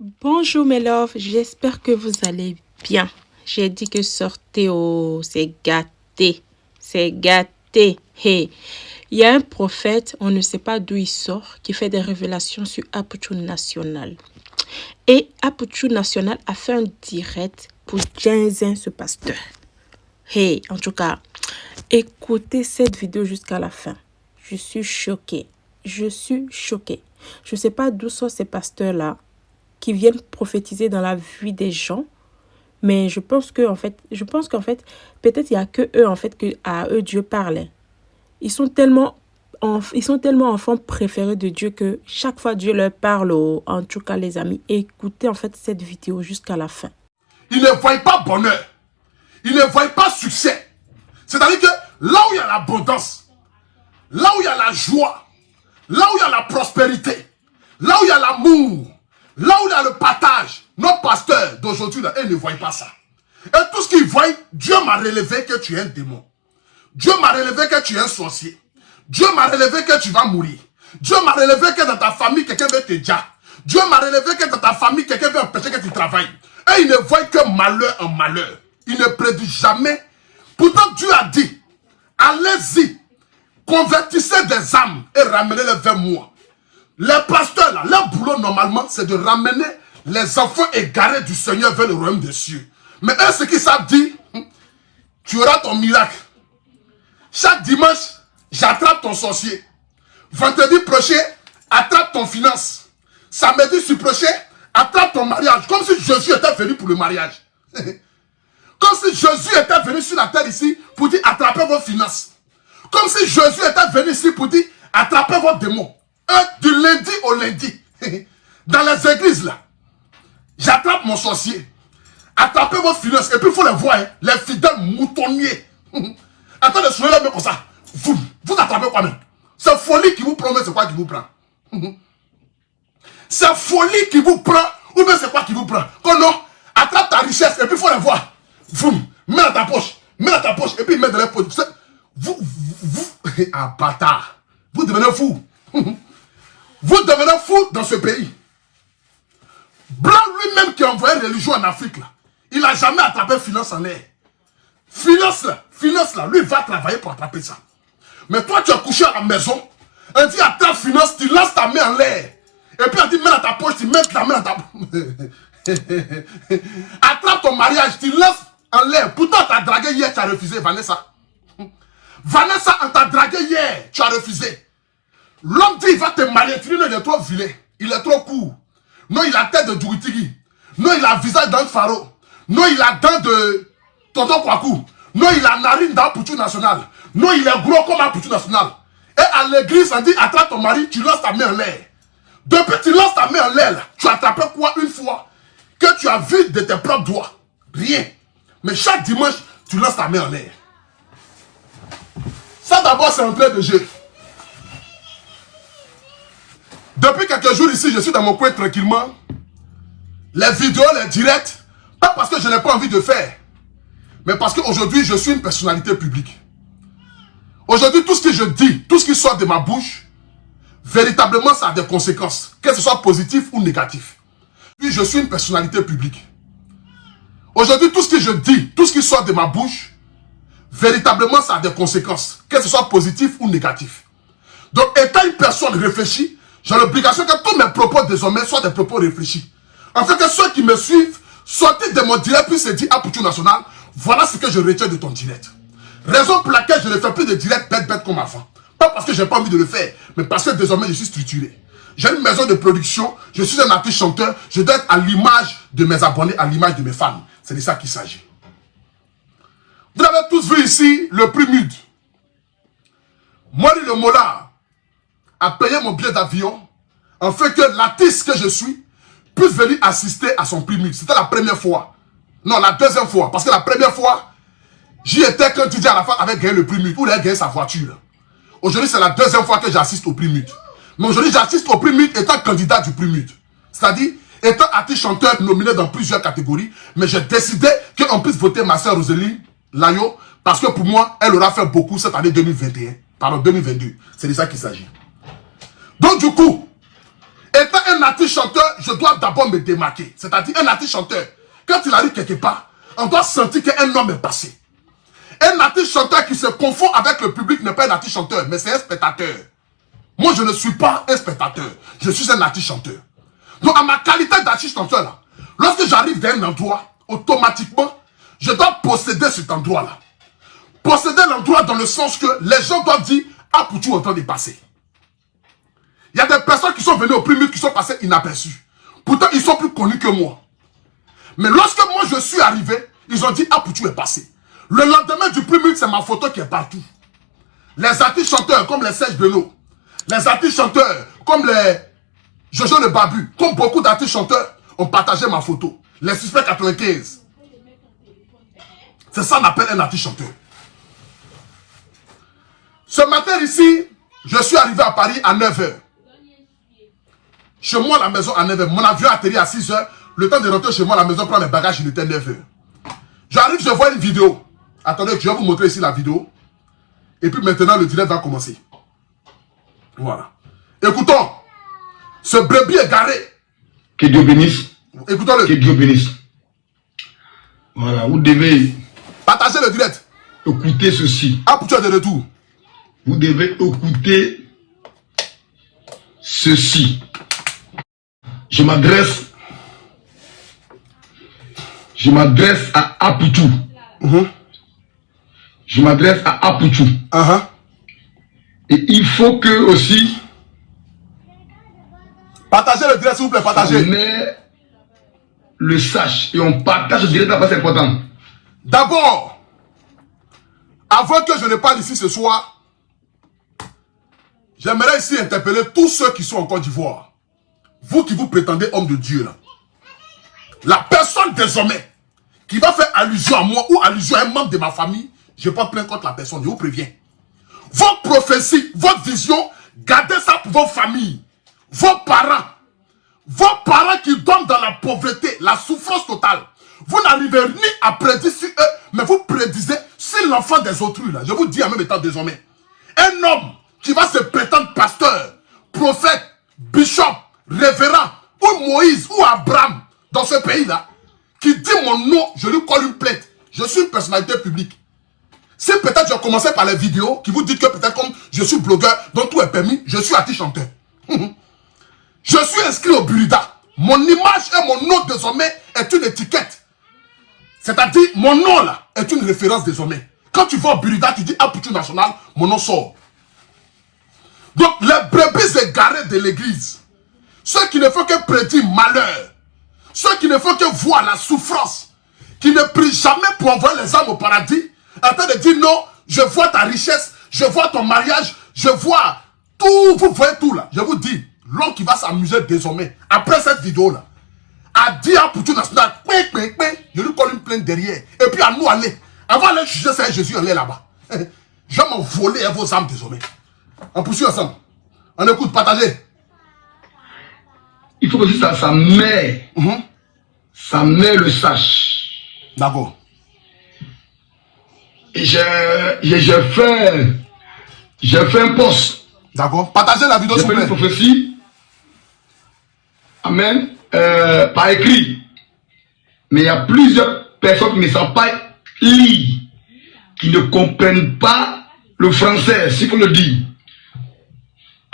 Bonjour mes loves, j'espère que vous allez bien. J'ai dit que sortez, oh, c'est gâté, c'est gâté. Hey. Il y a un prophète, on ne sait pas d'où il sort, qui fait des révélations sur Apuchu National. Et Apuchu National a fait un direct pour Jenzin, ce pasteur. Hey, en tout cas, écoutez cette vidéo jusqu'à la fin. Je suis choquée. Je suis choquée. Je ne sais pas d'où sont ces pasteurs-là qui viennent prophétiser dans la vie des gens, mais je pense qu'en fait, peut-être il y a que eux en fait que à eux Dieu parlait. Ils sont tellement enfants préférés de Dieu que chaque fois Dieu leur parle. En tout cas, les amis, écoutez en fait cette vidéo jusqu'à la fin. Ils ne voient pas bonheur. Ils ne voient pas succès. C'est-à-dire que là où il y a l'abondance, là où il y a la joie, là où il y a la prospérité, là où il y a l'amour, là où il y a le partage, nos pasteurs d'aujourd'hui, ils ne voient pas ça. Et tout ce qu'ils voient, Dieu m'a relevé que tu es un démon. Dieu m'a relevé que tu es un sorcier. Dieu m'a relevé que tu vas mourir. Dieu m'a relevé que dans ta famille, quelqu'un veut te dire. Dieu m'a relevé que dans ta famille, quelqu'un veut empêcher que tu travailles. Et ils ne voient que malheur en malheur. Ils ne prédisent jamais. Pourtant, Dieu a dit, allez-y, convertissez des âmes et ramenez-les vers moi. Les pasteurs, là, leur boulot, normalement, c'est de ramener les enfants égarés du Seigneur vers le royaume des cieux. Mais eux, ce qu'ils savent dire, tu auras ton miracle. Chaque dimanche, j'attrape ton sorcier. Vendredi prochain, attrape ton finance. Samedi prochain, attrape ton mariage. Comme si Jésus était venu pour le mariage. Comme si Jésus était venu sur la terre ici pour dire attrapez vos finances. Comme si Jésus était venu ici pour dire attrapez vos démons. Du lundi au lundi. Dans les églises là, j'attrape mon sorcier. Attrapez vos finances. Et puis il faut les voir, hein, les fidèles moutonniers. Attendez, soyez là, mais comme ça. Vous attrapez quoi même? C'est folie qui vous prend, mais c'est quoi qui vous prend? C'est folie qui vous prend, ou bien c'est quoi qui vous prend? Quand non, attrape ta richesse, et puis il faut les voir. Mets dans ta poche, et puis mets dans les poches. Vous, ah bâtard, vous devenez fou. Vous devenez fou dans ce pays. Blanc lui-même qui a envoyé la religion en Afrique, là, il n'a jamais attrapé finance en l'air. Finance là, lui va travailler pour attraper ça. Mais toi, tu es couché à la maison, on dit attrape finance, tu lances ta main en l'air. Et puis on dit mets dans ta poche, tu mets ta main dans ta poche. Attrape ton mariage, tu lances en l'air. Pourtant, on t'a dragué hier, tu as refusé, Vanessa. Vanessa, on t'a dragué hier, tu as refusé. L'homme dit il va te marier, tu dis non, il est trop vilain, il est trop court. Non, il a la tête de Djougitigi. Non, il a le visage d'un pharaon. Non, il a la dent de Tonton Kwaku. Non, il a la narine d'un Apuchu National. Non, il est gros comme un Apuchu National. Et à l'église, on dit attrape ton mari, tu lances ta main en l'air. Depuis que tu lances ta main en l'air, tu as attrapé quoi une fois que tu as vu de tes propres doigts? Rien. Mais chaque dimanche, tu lances ta main en l'air. Ça d'abord, c'est un trait de jeu. Depuis quelques jours ici, je suis dans mon coin tranquillement. Les vidéos, les directs, pas parce que je n'ai pas envie de faire, mais parce qu'aujourd'hui, je suis une personnalité publique. Aujourd'hui, tout ce que je dis, tout ce qui sort de ma bouche, véritablement, ça a des conséquences, que ce soit positif ou négatif. Puis, je suis une personnalité publique. Aujourd'hui, tout ce que je dis, tout ce qui sort de ma bouche, véritablement, ça a des conséquences, que ce soit positif ou négatif. Donc, étant une personne réfléchie, j'ai l'obligation que tous mes propos désormais soient des propos réfléchis. En fait, que ceux qui me suivent, sortent de mon direct, puis se disent Apuchu National, voilà ce que je retiens de ton direct. Raison pour laquelle je ne fais plus de direct bête comme avant. Pas parce que je n'ai pas envie de le faire, mais parce que désormais je suis structuré. J'ai une maison de production, je suis un artiste chanteur, je dois être à l'image de mes abonnés, à l'image de mes fans. C'est de ça qu'il s'agit. Vous avez tous vu ici le prix MUD. Mori le Mola a payé mon billet d'avion en fait que l'artiste que je suis puisse venir assister à son prix MUD. C'était la première fois. Non, la deuxième fois. Parce que la première fois, j'y étais quand DJ Arafat avait gagné le prix MUD, ou il avait gagné sa voiture. Aujourd'hui, c'est la deuxième fois que j'assiste au prix MUD. Mais aujourd'hui, j'assiste au prix MUD étant candidat du prix MUD. C'est-à-dire, étant artiste chanteur nominé dans plusieurs catégories, mais j'ai décidé qu'on puisse voter ma soeur Rosélie Layo, parce que pour moi, elle aura fait beaucoup cette année 2021. Pardon, 2022. C'est de ça qu'il s'agit. Donc du coup, Étant un artiste chanteur, je dois d'abord me démarquer. C'est-à-dire un artiste chanteur, quand il arrive quelque part, on doit sentir qu'un homme est passé. Un artiste chanteur qui se confond avec le public n'est pas un artiste chanteur, mais c'est un spectateur. Moi, je ne suis pas un spectateur. Je suis un artiste chanteur. Donc, à ma qualité d'artiste chanteur, là, lorsque j'arrive dans un endroit, automatiquement, je dois posséder cet endroit-là. Posséder l'endroit dans le sens que les gens doivent dire « Ah, pour tout en train de passer ». Il y a des personnes qui sont venues au premier qui sont passées inaperçues. Pourtant, ils sont plus connus que moi. Mais lorsque moi, je suis arrivé, ils ont dit « Ah, pour tout est passé ». Le lendemain du premier, c'est ma photo qui est partout. Les artistes chanteurs comme les Serge Beno, les artistes chanteurs comme les Jojo le Babu, comme beaucoup d'artistes chanteurs ont partagé ma photo. Les Suspects 95. C'est ça qu'on appelle un artiste chanteur. Ce matin ici, je suis arrivé à Paris à 9 h. Chez moi à la maison à 9 h. Mon avion a atterri à 6 h. Le temps de rentrer chez moi à la maison, prendre mes bagages, il était 9 h. J'arrive, je vois une vidéo. Attendez, je vais vous montrer ici la vidéo. Et puis maintenant, le direct va commencer. Voilà. Écoutons. Ce brebis est garé. Que Dieu bénisse. Écoutons-le. Que Dieu bénisse. Voilà, vous devez partager le direct. Écoutez ceci. Ah, pour tu as de retour. Vous devez écouter ceci. Je m'adresse à Aputu. Je m'adresse à Aputu. Et il faut que aussi partagez le direct, s'il vous plaît, partagez. Mais le sache et on partage le direct, c'est important. D'abord, avant que je ne parle ici ce soir, j'aimerais ici interpeller tous ceux qui sont en Côte d'Ivoire. Vous qui vous prétendez homme de Dieu, là. La personne désormais qui va faire allusion à moi ou allusion à un membre de ma famille, je ne vais pas plaindre contre la personne, je vous préviens. Votre prophétie, votre vision, gardez ça pour vos familles, vos parents qui donnent dans la pauvreté, la souffrance totale. Vous n'arrivez ni à prédire sur eux, mais vous prédisez sur l'enfant des autrui. Là. Je vous dis en même temps désormais. Un homme qui va se prétendre pasteur, prophète, bishop, révérend, ou Moïse, ou Abraham, dans ce pays-là, qui dit mon nom, je lui colle une plainte. Je suis une personnalité publique. Si peut-être je commençais par les vidéos, qui vous dites que peut-être comme je suis blogueur, dont tout est permis, je suis artiste chanteur. Je suis inscrit au Burida. Mon image et mon nom désormais est une étiquette. C'est-à-dire, mon nom là est une référence désormais. Quand tu vas au Burida, tu dis Aputu National, mon nom sort. Donc, les brebis égarés de l'église, ceux qui ne font que prédire malheur, ceux qui ne font que voir la souffrance, qui ne prient jamais pour envoyer les âmes au paradis, en train de dire non, je vois ta richesse, je vois ton mariage, je vois tout, vous voyez tout là. Je vous dis, l'homme qui va s'amuser désormais, après cette vidéo là, à dire pour tout national, je lui colle une plainte derrière, et puis à nous aller, avant d'aller juger c'est Jésus, on est là-bas. Je vais m'en voler vos âmes désormais. On poursuit ensemble. On écoute, partagez. Il faut que sa mère, sa mère le sache. D'accord. Et j'ai fait un post. D'accord. Partagez la vidéo, s'il vous plaît. J'ai fait une prophétie. Amen. Par écrit. Mais il y a plusieurs personnes qui ne savent pas lire, qui ne comprennent pas le français, s'il faut le dire.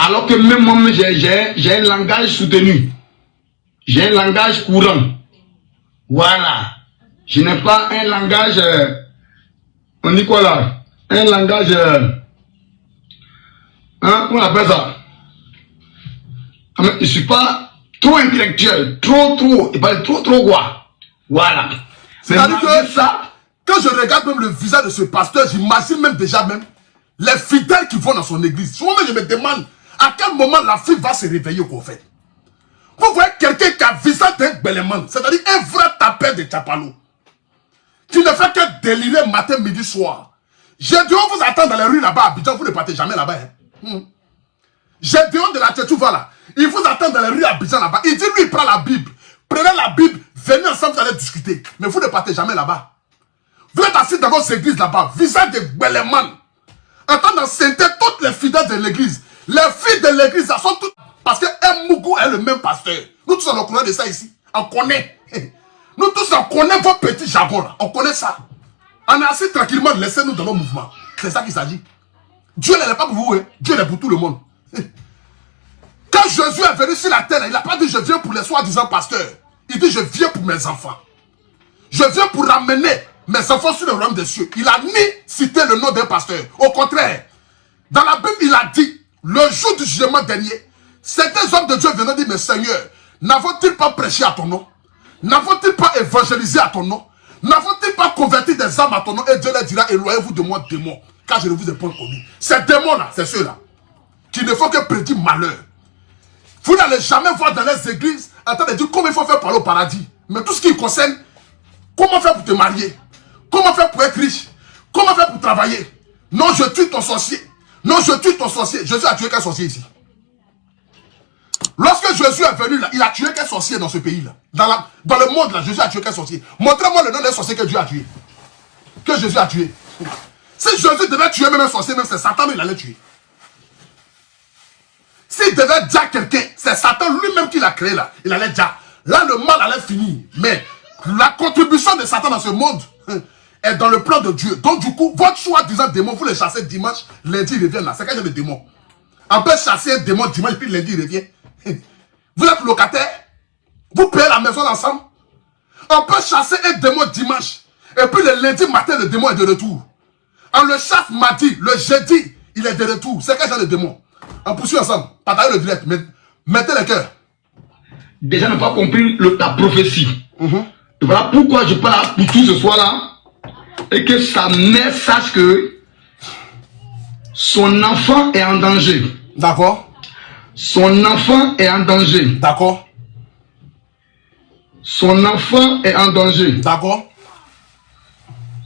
Alors que même moi, j'ai un langage soutenu. J'ai un langage courant. Voilà. Je n'ai pas un langage... on dit quoi là? Un langage... comment on appelle ça? Je ne suis pas trop intellectuel. Trop. Et pas trop quoi. Voilà. C'est-à-dire que ça, quand je regarde même le visage de ce pasteur, j'imagine même déjà les fidèles qui vont dans son église. Souvent je me demande à quel moment la fille va se réveiller au fait. Vous voyez quelqu'un qui a visage d'un beleman, c'est-à-dire un vrai tapeur de Tchapalo, qui ne fait que délirer matin, midi, soir. Gédéon vous attend dans les rues là-bas à Abidjan, vous ne partez jamais là-bas. Gédéon de la Tchétouva là, il vous attend dans les rues à Abidjan là-bas. Il dit lui, il prend la Bible. Prenez la Bible, venez ensemble, vous allez discuter. Mais vous ne partez jamais là-bas. Vous êtes assis dans votre église là-bas, visage de beleman, en train d'enceinter toutes les fidèles de l'église. Les filles de l'église, elles sont toutes Parce que Mougou est le même pasteur. Nous tous on connaît de ça ici. On connaît. Nous tous on connaît vos petits jargons là. On connaît ça. On est assis tranquillement, laissez-nous dans nos mouvements. C'est ça qu'il s'agit. Dieu n'est pas pour vous, hein. Dieu est pour tout le monde. Quand Jésus est venu sur la terre, il n'a pas dit je viens pour les soi-disant pasteurs. Il dit je viens pour mes enfants. Je viens pour ramener mes enfants sur le royaume des cieux. Il a ni cité le nom d'un pasteur. Au contraire, dans la Bible, il a dit, le jour du jugement dernier, certains hommes de Dieu viendront dire, mais Seigneur, n'avons-ils pas prêché à ton nom? N'avons-ils pas évangélisé à ton nom? N'avons-ils pas converti des âmes à ton nom? Et Dieu leur dira, éloignez-vous de moi, démons, car je ne vous ai point connu. Ces démons-là, c'est ceux-là, qui ne font que prédire malheur. Vous n'allez jamais voir dans les églises en train de dire comment il faut faire pour aller au paradis. Mais tout ce qui concerne, comment faire pour te marier? Comment faire pour être riche? Comment faire pour travailler? Non, je tue ton sorcier. Non, je tue ton sorcier. Jésus a tué quel sorcier ici? Lorsque Jésus est venu là, il a tué quel sorcier dans ce pays-là? Dans le monde là, Jésus a tué quel sorcier? Montrez-moi le nom d'un sorcier que Dieu a tué. Que Jésus a tué. Si Jésus devait tuer même un sorcier, même c'est Satan, il allait tuer. S'il devait dire quelqu'un, c'est Satan lui-même qui l'a créé là. Il allait dire, là le mal allait finir. Mais la contribution de Satan dans ce monde est dans le plan de Dieu. Donc du coup, votre choix disant démon, vous les chassez dimanche, lundi il revient là. C'est quand il y a des démons. On peut chasser un démon dimanche, puis lundi il revient. Vous êtes locataire, vous payez la maison ensemble. On peut chasser un démon dimanche, et puis le lundi matin le démon est de retour. On le chasse mardi, le jeudi il est de retour. C'est quel genre de démon? On poursuit ensemble, partagez le direct, mettez le cœur. Déjà n'a pas compris la prophétie. Et voilà pourquoi je parle pour tout ce soir-là. Et que sa mère sache que son enfant est en danger. D'accord. Son enfant est en danger. D'accord. Son enfant est en danger. D'accord.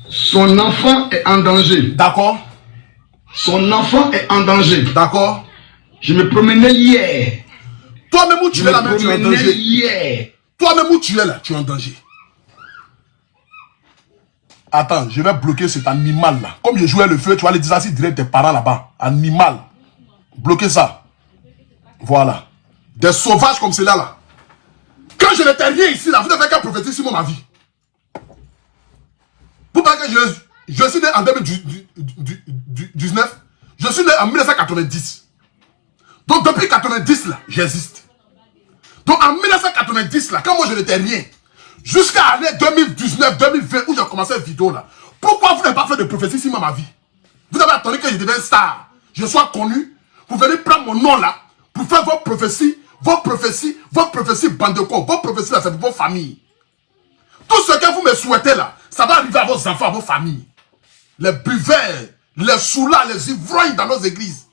Son enfant est en danger. D'accord. Son enfant est en danger. D'accord. Je me promenais hier. Toi-même où tu es là, même tu es en danger. Hier. Toi-même où tu es là, tu es en danger. Attends, je vais bloquer cet animal là. Comme je jouais le feu, tu vas aller dire ça si direct tes parents là-bas. Animal. Bloquez ça. Voilà. Des sauvages comme ceux-là là. Quand je n'étais rien ici là, vous n'avez qu'à prophétiser sur ma vie. Vous parlez que je suis né en 2019. Je suis né en 1990. Donc depuis 90 là, j'existe. Donc en 1990 là, quand moi je n'étais rien, jusqu'à l'année 2019, 2020 où j'ai commencé cette vidéo là, pourquoi vous n'avez pas fait de prophétie sur ma vie? Vous avez attendu que je devienne star, je sois connu, vous venez prendre mon nom là, pour faire vos prophéties, bande de cons, vos prophéties là, c'est pour vos familles. Tout ce que vous me souhaitez là, ça va arriver à vos enfants, à vos familles. Les buveurs, les soulats, les ivrognes dans nos églises.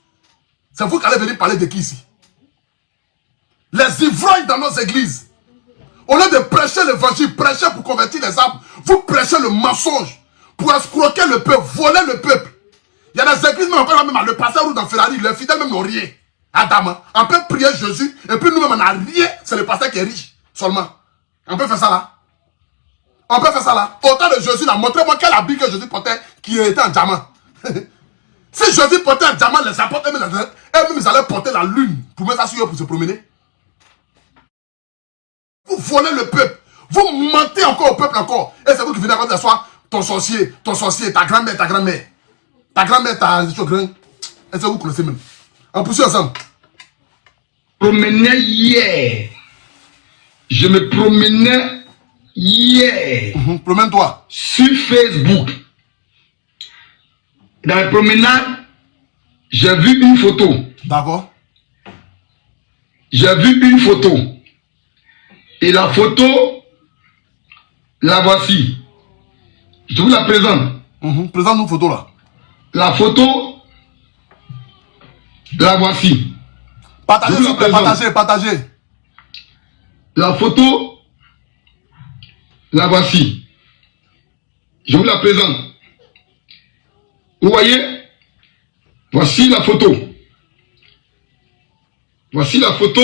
C'est vous qui allez venir parler de qui ici? Les ivrognes dans nos églises. Au lieu de prêcher l'évangile, prêcher pour convertir les âmes, vous prêchez le mensonge pour escroquer le peuple, voler le peuple. Il y a des églises, même le pasteur roule dans Ferrari, les fidèles même n'ont rien. Adam, on peut prier Jésus, et puis nous-mêmes on n'a rien, c'est le pasteur qui est riche seulement. On peut faire ça là. On peut faire ça là. Au temps de Jésus là, montrez-moi quel habit que Jésus portait qui était en diamant. Si Jésus portait un diamant, les apôtres eux-mêmes ils allaient porter la lune pour mettre ça sur eux pour se promener. Vous volez le peuple. Vous mentez encore au peuple encore. Et c'est vous qui venez à d'asseoir ton sorcier, ta grand-mère. Ta grand-mère, ta grand. Et c'est vous qui connaissez même. On poursuit ensemble. Promenais hier. Je me promenais hier. Promène-toi. Sur Facebook. Dans la promenade, j'ai vu une photo. D'accord. J'ai vu une photo. Et la photo, la voici. Je vous la présente. Présente-nous une photo là. La photo, la voici. Partagez. La photo, la voici. Je vous la présente. Vous voyez? Voici la photo. Voici la photo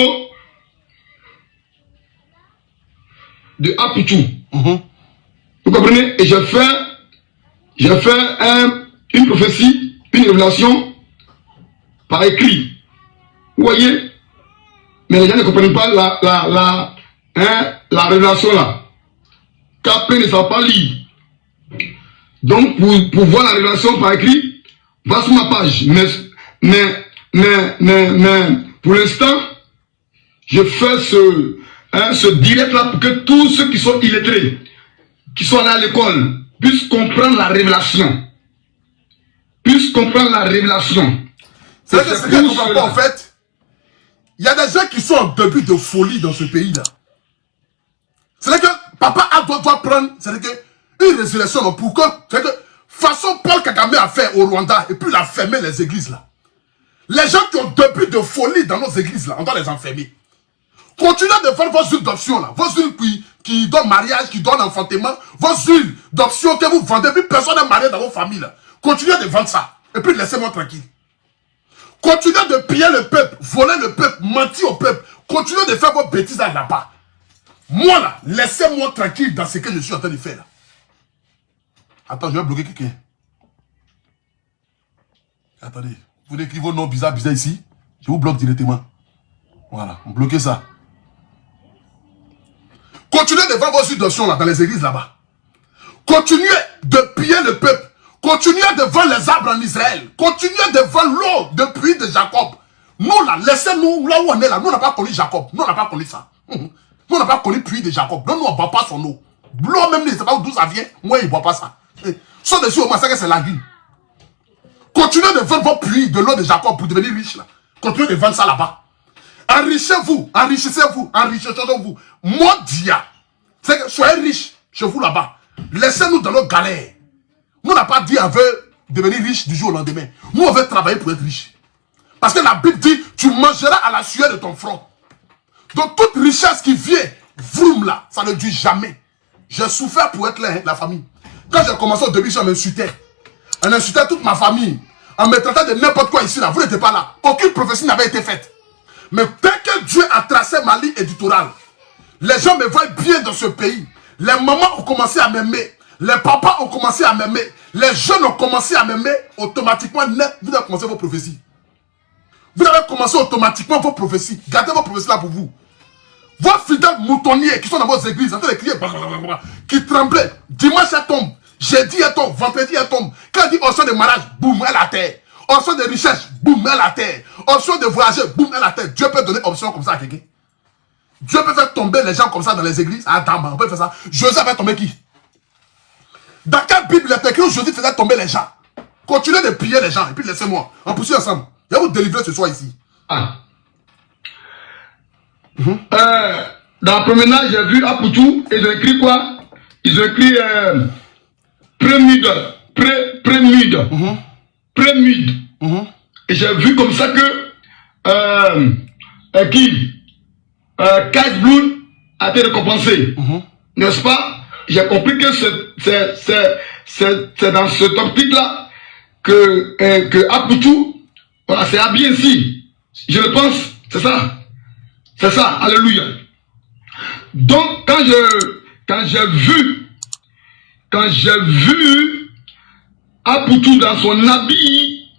de Apuchou. Vous comprenez? Et j'ai fait une prophétie, une révélation par écrit. Vous voyez? Mais les gens ne comprennent pas la révélation là. Capé ne savent pas lire. Donc, pour voir la révélation par écrit, va sur ma page. Mais pour l'instant, je fais ce direct là pour que tous ceux qui sont illettrés, qui sont allés à l'école, puissent comprendre la révélation. Puissent comprendre la révélation. C'est que ce que je ne comprends pas en fait. Il y a des gens qui sont en début de folie dans ce pays-là. C'est que papa doit prendre, c'est que une résurrection. Pourquoi? C'est que façon Paul Kagame a fait au Rwanda et puis il a fermé les églises là. Les gens qui ont début de folie dans nos églises là, on doit les enfermer. Continuez de faire vos huiles d'option là, vos huiles qui donnent mariage, qui donnent enfantement, vos huiles d'option que vous vendez, puis personne n'est marié dans vos familles là. Continuez de vendre ça et puis laissez-moi tranquille. Continuez de piller le peuple, voler le peuple, mentir au peuple. Continuez de faire vos bêtises là-bas. Moi là, laissez-moi tranquille dans ce que je suis en train de faire là. Attends, je vais bloquer quelqu'un. Attendez, vous écrivez vos noms bizarres ici. Je vous bloque directement. Voilà, on bloque ça. Continuez de vendre vos huiles d'option là dans les églises là-bas. Continuez de piller le peuple. Continuez de vendre les arbres en Israël. Continuez de vendre l'eau depuis de Jacob. Nous là, laissez-nous là où on est là. Nous on n'a pas connu Jacob. Nous on n'a pas connu ça. Nous on n'a pas connu le puits de Jacob. Donc nous on ne boit pas son eau. L'eau même, je ne sais pas d'où ça vient. Moi il ne boit pas ça. Sauf dessus au moins c'est la guine. Continuez de vendre vos puits de l'eau de Jacob pour devenir riche là. Continuez de vendre ça là-bas. Enrichissez-vous, enrichissez-vous, enrichissez-vous. Moi, dia, c'est que soyez riches chez vous là-bas. Laissez-nous dans nos galères. Nous, on n'a pas dit on veut devenir riche du jour au lendemain. Nous, on veut travailler pour être riche. Parce que la Bible dit, tu mangeras à la sueur de ton front. Donc, toute richesse qui vient, vroom là, ça ne dure jamais. J'ai souffert pour être là, hein, la famille. Quand j'ai commencé au début, je m'insultais. On insultait toute ma famille. En me traitant de n'importe quoi ici, là. Vous n'étiez pas là. Aucune prophétie n'avait été faite. Mais dès que Dieu a tracé ma ligne éditoriale, les gens me voient bien dans ce pays. Les mamans ont commencé à m'aimer. Les papas ont commencé à m'aimer. Les jeunes ont commencé à m'aimer. Automatiquement, vous avez commencé vos prophéties. Vous avez commencé automatiquement vos prophéties. Gardez vos prophéties là pour vous. Vos fidèles moutonniers qui sont dans vos églises, en train de crier, qui tremblaient. Dimanche, elle tombe. Jeudi, elle tombe. Vendredi, elle tombe. Quand elle dit option de mariage, boum, elle atterre. Option de richesse, boum, elle atterre. Option de voyager, boum, elle atterre. Dieu peut donner option comme ça à quelqu'un. Dieu peut faire tomber les gens comme ça dans les églises. Attends, on peut faire ça. Joseph a fait tomber qui? Dans quelle Bible il est écrit où Joseph faisait tomber les gens? Continuez de piller les gens et puis laissez-moi. On poursuit ensemble. Je vais vous délivrer ce soir ici. Ah. Dans la promenade, j'ai vu Apoutou et ils ont écrit quoi? Ils ont écrit Prémude. Prémude. Et j'ai vu comme ça que Kais Bloom a été récompensé. N'est-ce pas? J'ai compris que c'est dans cette optique-là que Apoutou s'est habillé ici. Je le pense, c'est ça. C'est ça, alléluia. Donc, quand j'ai vu Apoutou dans son habit,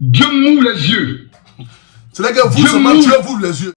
Dieu m'ouvre les yeux. C'est là que vous, seulement Dieu vous les yeux.